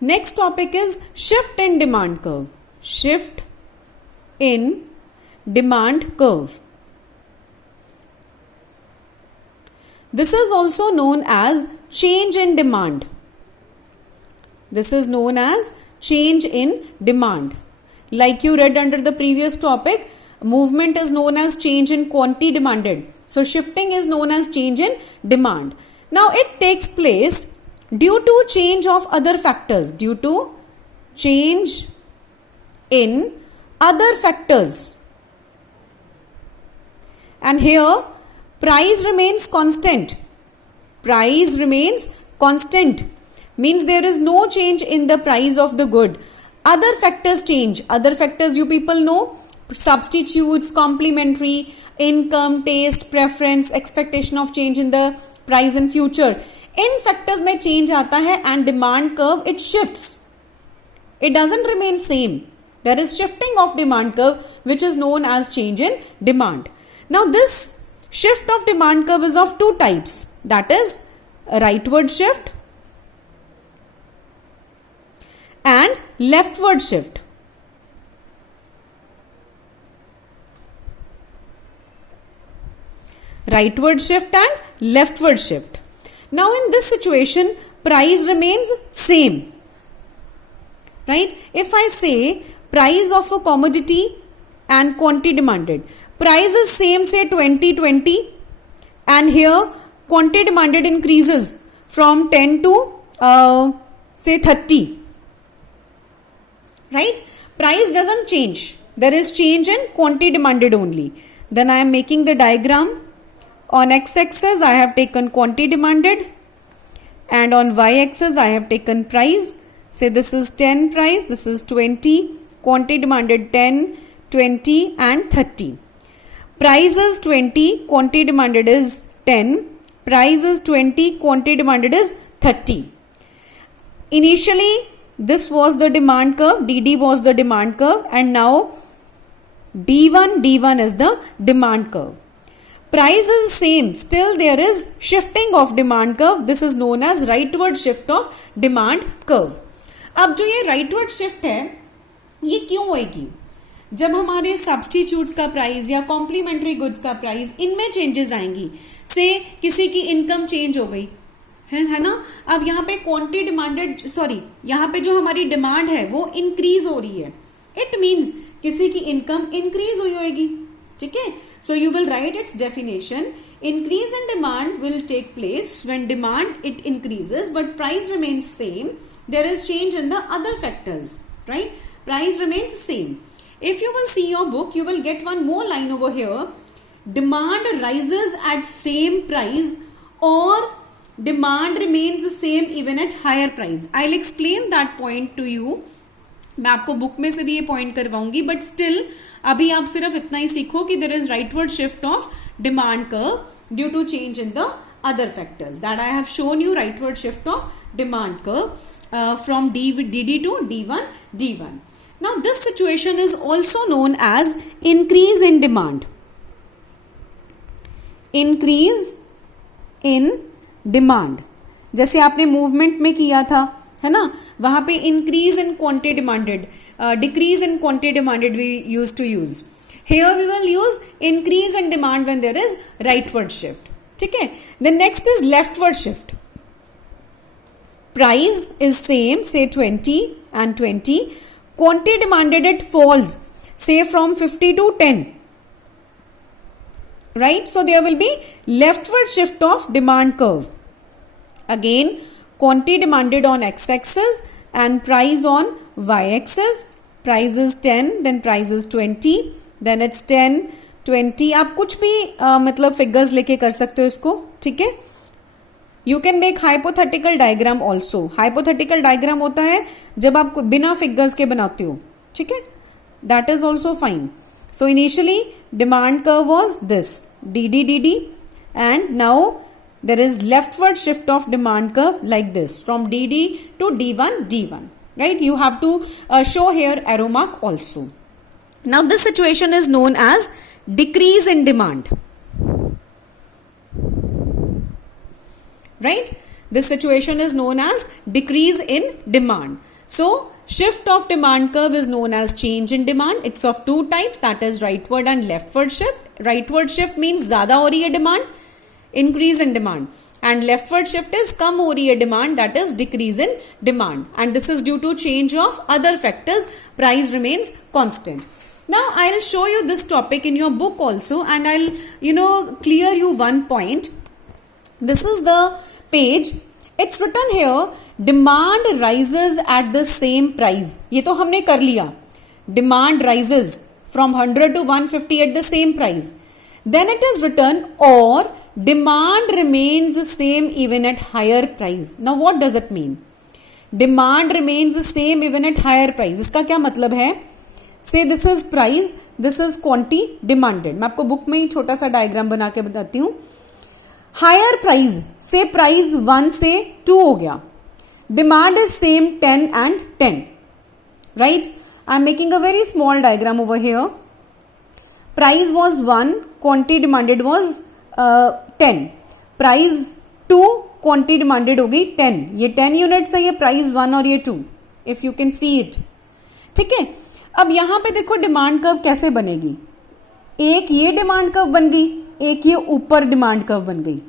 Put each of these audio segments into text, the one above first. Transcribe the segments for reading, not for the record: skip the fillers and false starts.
Next topic is shift in demand curve. Shift in demand curve. This is also known as change in demand. This is known as change in demand. Like you read under the previous topic, movement is known as change in quantity demanded. So shifting is known as change in demand. Now it takes place due to change of other factors. Due to change in other factors. And here price remains constant. Price remains constant. Means there is no change in the price of the good. Other factors change. Other factors you people know. Substitutes, complementary, income, taste, preference, expectation of change in the price in future. In factors में change आता है and demand curve it shifts. It doesn't remain same. There is shifting of demand curve which is known as change in demand. Now this shift of demand curve is of two types. That is rightward shift and leftward shift. Rightward shift and leftward shift. Now in this situation, price remains same. Right? If I say price of a commodity and quantity demanded, price is same, say 2020, and here quantity demanded increases from 10 to say 30. Right? Price doesn't change. There is change in quantity demanded only. Then I am making the diagram. On x-axis I have taken quantity demanded and on y-axis I have taken price. Say this is 10 price, this is 20, quantity demanded 10, 20 and 30. Price is 20, quantity demanded is 10, price is 20, quantity demanded is 30. Initially this was the demand curve, DD was the demand curve and now D1 is the demand curve. Price is same, still there is shifting of demand curve. This is known as rightward shift of demand curve. अब जो ये rightward shift है, ये क्यों होएगी? जब हमारे substitutes का प्राइस या कॉम्प्लीमेंट्री गुड्स का प्राइस इनमें चेंजेस आएंगी. से किसी की इनकम चेंज हो गई है ना. अब यहाँ पे क्वांटिटी डिमांडेड यहाँ पे जो हमारी डिमांड है वो इंक्रीज हो रही है. इट मीन्स किसी की इनकम इंक्रीज हुई होगी. ठीक है. So you will write its definition. Increase in demand will take place when demand it increases but price remains same. There is change in the other factors, right? Price remains same. If you will see your book, you will get one more line over here. Demand rises at same price or demand remains same even at higher price. I'll explain that point to you. मैं आपको book में से भी ये point करवाऊंगी but still अभी आप सिर्फ इतना ही सीखो कि there is rightward shift of demand curve due to change in the other factors that I have shown you. Rightward shift of demand curve from DD to D1. Now this situation is also known as increase in demand. Increase in demand. जैसे आपने movement में किया था है ना, वहां पे increase in quantity demanded, decrease in quantity demanded we use to use. Here we will use increase in demand when there is rightward shift. ठीक है. The next is leftward shift. Price is same, say 20 and 20. Quantity demanded it falls, say from 50 to 10. Right? So there will be leftward shift of demand curve. Again, quantity demanded on x-axis and price on y-axis. Price is 10, then price is 20, then it's 10, 20. आप कुछ भी मतलब figures लेके कर सकते हो इसको. ठीक है. You can make hypothetical diagram also. Hypothetical diagram होता है जब आप बिना फिगर्स के बनाते हो. ठीक है. That is also fine. So initially demand curve was this DD and now there is leftward shift of demand curve like this from DD to D1. Right? You have to show here arrow mark also. Now this situation is known as decrease in demand. Right? This situation is known as decrease in demand. So, shift of demand curve is known as change in demand. It's of two types, that is rightward and leftward shift. Rightward shift means ज़्यादा हो रही है demand, increase in demand. And leftward shift is कम हो रही है demand, that is decrease in demand. And this is due to change of other factors. Price remains constant. Now, I'll show you this topic in your book also, and I'll, clear you one point. This is the page. It's written here, demand rises at the same price. ये तो हमने कर लिया. Demand rises from 100 to 150 at the same price. Then it is written, or demand remains the same even at higher price. Now what does it mean? Demand remains the same even at higher price. इसका क्या मतलब है? Say this is price, this is quantity demanded. मैं आपको book में ही छोटा सा diagram बना के बताती हूँ. हायर प्राइस से प्राइस 1 से 2 हो गया. Demand is same 10 and 10. Right, I am making a very small diagram over here. Price was 1, quantity demanded was 10. Price 2, quantity demanded हो गई 10. ये 10 यूनिट्स है, ये प्राइस 1 और ये 2. If you can see it. ठीक है, अब यहां पे देखो डिमांड कर्व कैसे बनेगी. एक ये डिमांड कर्व बन गई, एक ये ऊपर डिमांड कर्व बन गई.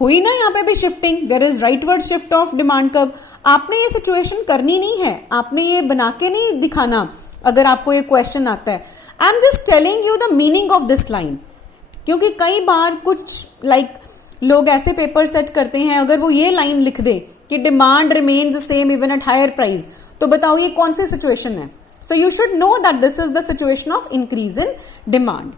हुई ना यहां पे भी shifting. There is rightward shift of demand curve. आपने ये सिचुएशन करनी नहीं है, आपने ये बना के नहीं दिखाना अगर आपको ये क्वेश्चन आता है. I am just telling you the meaning of this line. क्योंकि कई बार कुछ लोग ऐसे पेपर सेट करते हैं, अगर वो ये लाइन लिख दे कि demand remains same even at higher price, तो बताओ ये कौन सी सिचुएशन है. So you should know that this is the situation of increase in demand.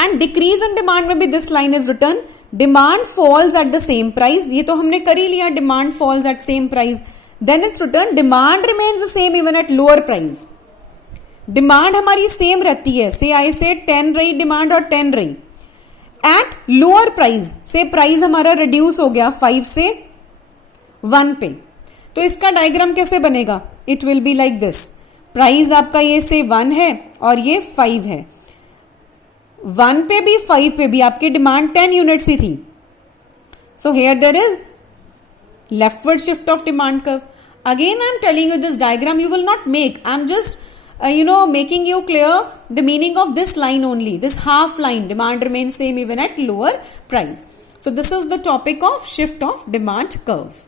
And decrease in demand में भी this line is written, demand falls at the same price. ये तो हमने कर ही लिया, demand falls at same price. Then it's written demand remains same even at lower price. Demand हमारी same रहती है, से आई से 10 रही डिमांड और 10 रही. एट लोअर प्राइस से प्राइस हमारा रिड्यूस हो गया 5 से 1 पे. तो इसका डायग्राम कैसे बनेगा? It will be like this. Price आपका ये से 1 है और ये 5 है. 1 पे भी 5 पे भी आपकी डिमांड 10 यूनिट्स ही थी. So here there is leftward shift of demand curve. Again I am telling you this diagram you will not make. I am just making you clear the meaning of this line only. This half line, demand remains same even at lower price. So this is the topic of shift of demand curve.